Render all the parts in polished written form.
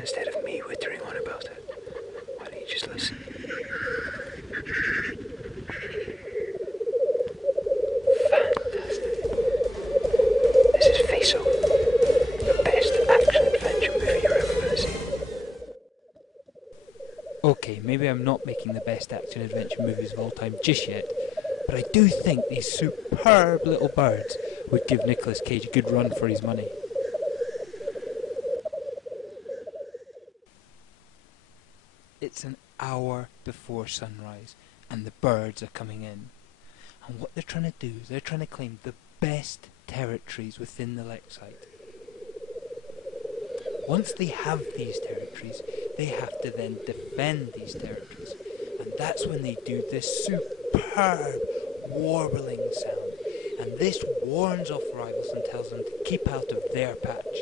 instead of me whittering on about it. Why don't you just listen? Fantastic. This is Face Off, the best action-adventure movie you're ever going to see. Okay, maybe I'm not making the best action-adventure movies of all time just yet, but I do think these superb little birds would give Nicolas Cage a good run for his money. It's an hour before sunrise, and the birds are coming in. And what they're trying to do is they're trying to claim the best territories within the Lakeside. Once they have these territories, they have to then defend these territories. And that's when they do this superb warbling sound. And this warns off rivals and tells them to keep out of their patch.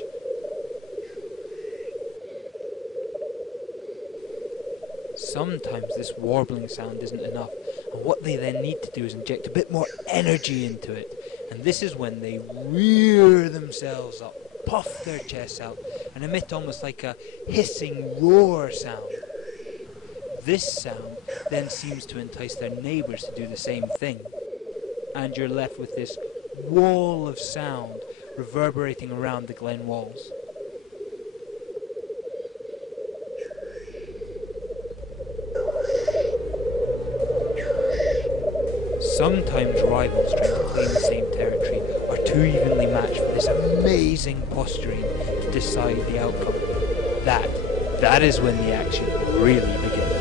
Sometimes this warbling sound isn't enough, and what they then need to do is inject a bit more energy into it, and this is when they rear themselves up, puff their chests out, and emit almost like a hissing roar sound. This sound then seems to entice their neighbours to do the same thing, and you're left with this wall of sound reverberating around the glen walls. Sometimes rivals trying to claim the same territory are too evenly matched for this amazing posturing to decide the outcome. That is when the action really begins.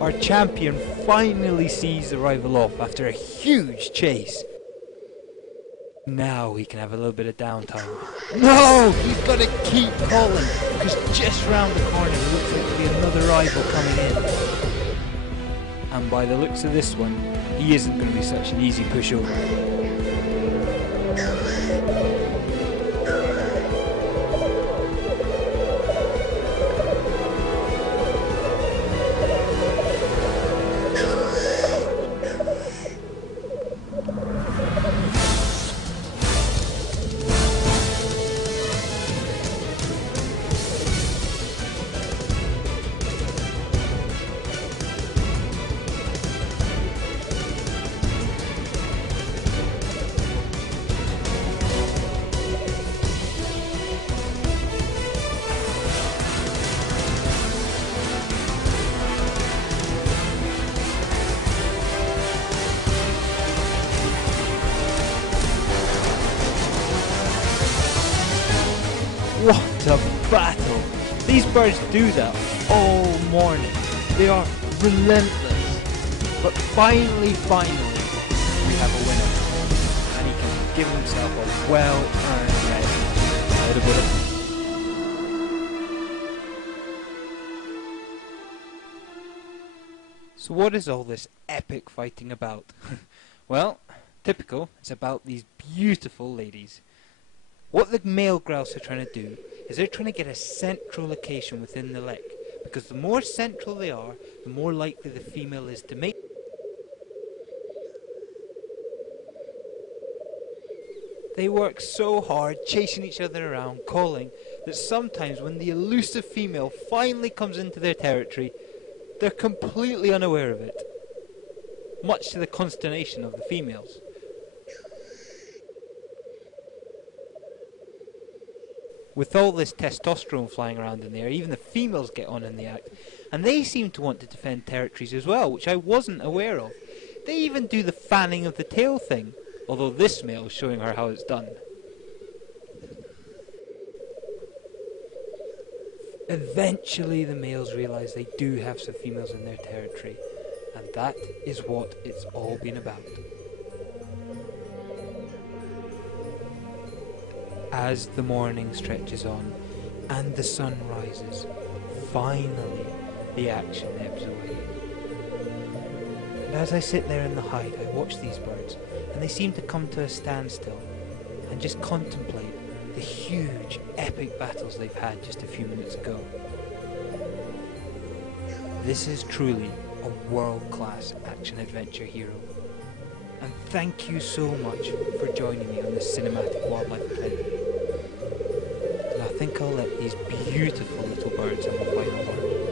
Our champion finally sees the rival off after a huge chase. Now he can have a little bit of downtime. No! He's got to keep calling, because just round the corner it looks like there'll be another rival coming in. And by the looks of this one, he isn't going to be such an easy pushover. What a battle! These birds do that all morning. They are relentless. But finally, we have a winner. And he can give himself a well-earned rest. So what is all this epic fighting about? Well, typical, it's about these beautiful ladies. What the male grouse are trying to do is they're trying to get a central location within the lek, because the more central they are, the more likely the female is to mate. They work so hard, chasing each other around, calling, that sometimes when the elusive female finally comes into their territory, they're completely unaware of it, much to the consternation of the females. With all this testosterone flying around in the air, even the females get on in the act, and they seem to want to defend territories as well, which I wasn't aware of. They even do the fanning of the tail thing, although this male is showing her how it's done. Eventually the males realise they do have some females in their territory, and that is what it's all been about. As the morning stretches on, and the sun rises. Finally, the action ebbs away. And as I sit there in the hide, I watch these birds, and they seem to come to a standstill and just contemplate the huge, epic battles they've had just a few minutes ago. This is truly a world-class action-adventure hero. And thank you so much for joining me on this cinematic wildlife adventure. And I think I'll let these beautiful little birds have a final word.